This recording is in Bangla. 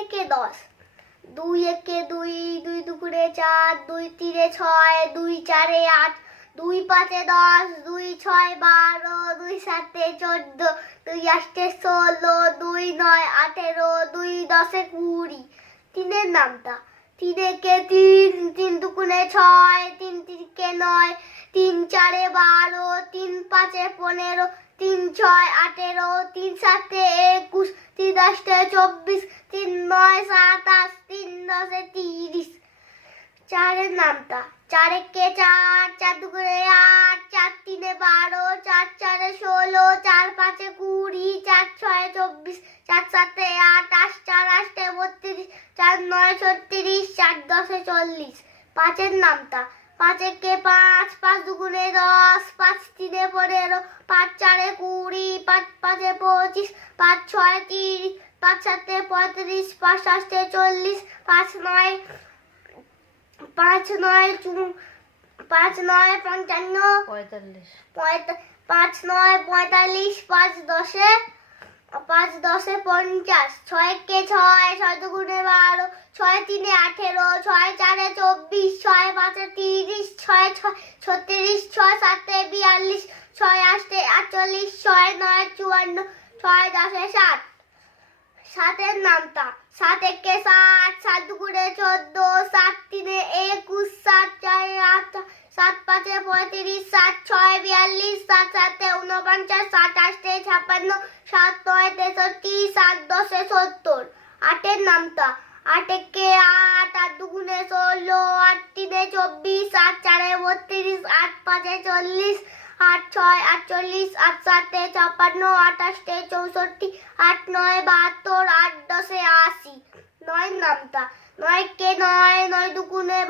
একে দশ। দুই একে দুই দুই দুপুরে চার, দুই তিরে ছয়, দুই চারে আট, দুই পাঁচে দশ, দুই ছয় বারো, দুই সাতে চোদ্দ, দুই আটে ষোলো, দুই নয় আঠেরো, দুই দশে কুড়ি। তিনের নামটা। তিন একে তিন তিন দুকুনে ছয়, তিন তিনকে নয়, তিন চারে বারো, তিন পাঁচে পনেরো, তিন ছয় আঠেরো, তিন সাতে একুশ, তিন দশটে চব্বিশ নয় সাতাশ তিন দশে তিরিশ চারের নামটা চার একে চার চার দুপুরে আট চার তিনে বারো চার চারে ষোলো চার পাঁচে কুড়ি চার ছয় চব্বিশ চার সাতে আটাশ চার আটে বত্রিশ চার নয় ছত্রিশ চার দশে চল্লিশ পাঁচের নামটা পাঁচ একে পাঁচ পাঁচ দুগুণে দশ পাঁচ তিনে পনেরো পাঁচ চারে কুড়ি পাঁচ পাঁচে পঁচিশ পাঁচ ছয় তিরিশ পাঁচ সাতে পঁয়ত্রিশ পাঁচ আটে চল্লিশ পাঁচ নয় পাঁচ নয় পাঁচ নয় পঞ্চান্ন পঁয়তাল্লিশ। পঁয়তা- পাঁচ নয় পঁয়তাল্লিশ পাঁচ দশে পাঁচ দশে পঞ্চাশ ছয় কে ছয় ছয় দুগুণে বারো ছয় তিনে আঠেরো ছয় চারে চব্বিশ ছয় পাঁচে তিরিশ ছয় ছয় ছত্রিশ ছয় সাতে বিয়াল্লিশ ছয় আটে আটচল্লিশ ছয় নয় চুয়ান্ন ছয় দশে ষাট সাতের নামটা। সাত একে সাত সাত দুগুণে চোদ্দ, সাত তিনে একুশ, সাত চারে আট, সাত পাঁচে পঁয়ত্রিশ, সাত ছয় বিয়াল্লিশ, সাত সাতে উনপঞ্চাশ সাত আটে ছাপ্পান্ন, সাত নয় তেষট্টি সাত দশে সত্তর। আটের নামটা। আট একে আট আট দুগুণে ষোলো, আট তিনে চব্বিশ, আট চারে বত্রিশ, আট পাঁচে চল্লিশ আট ছয়, আটচল্লিশ আট সাতে ছাপ্পান্ন আঠাশে চৌষট্টি, আট নয়, বাহাত্তর, আট দশে আশি। নয় নামটা নয় কে নয় নয় দুগুণে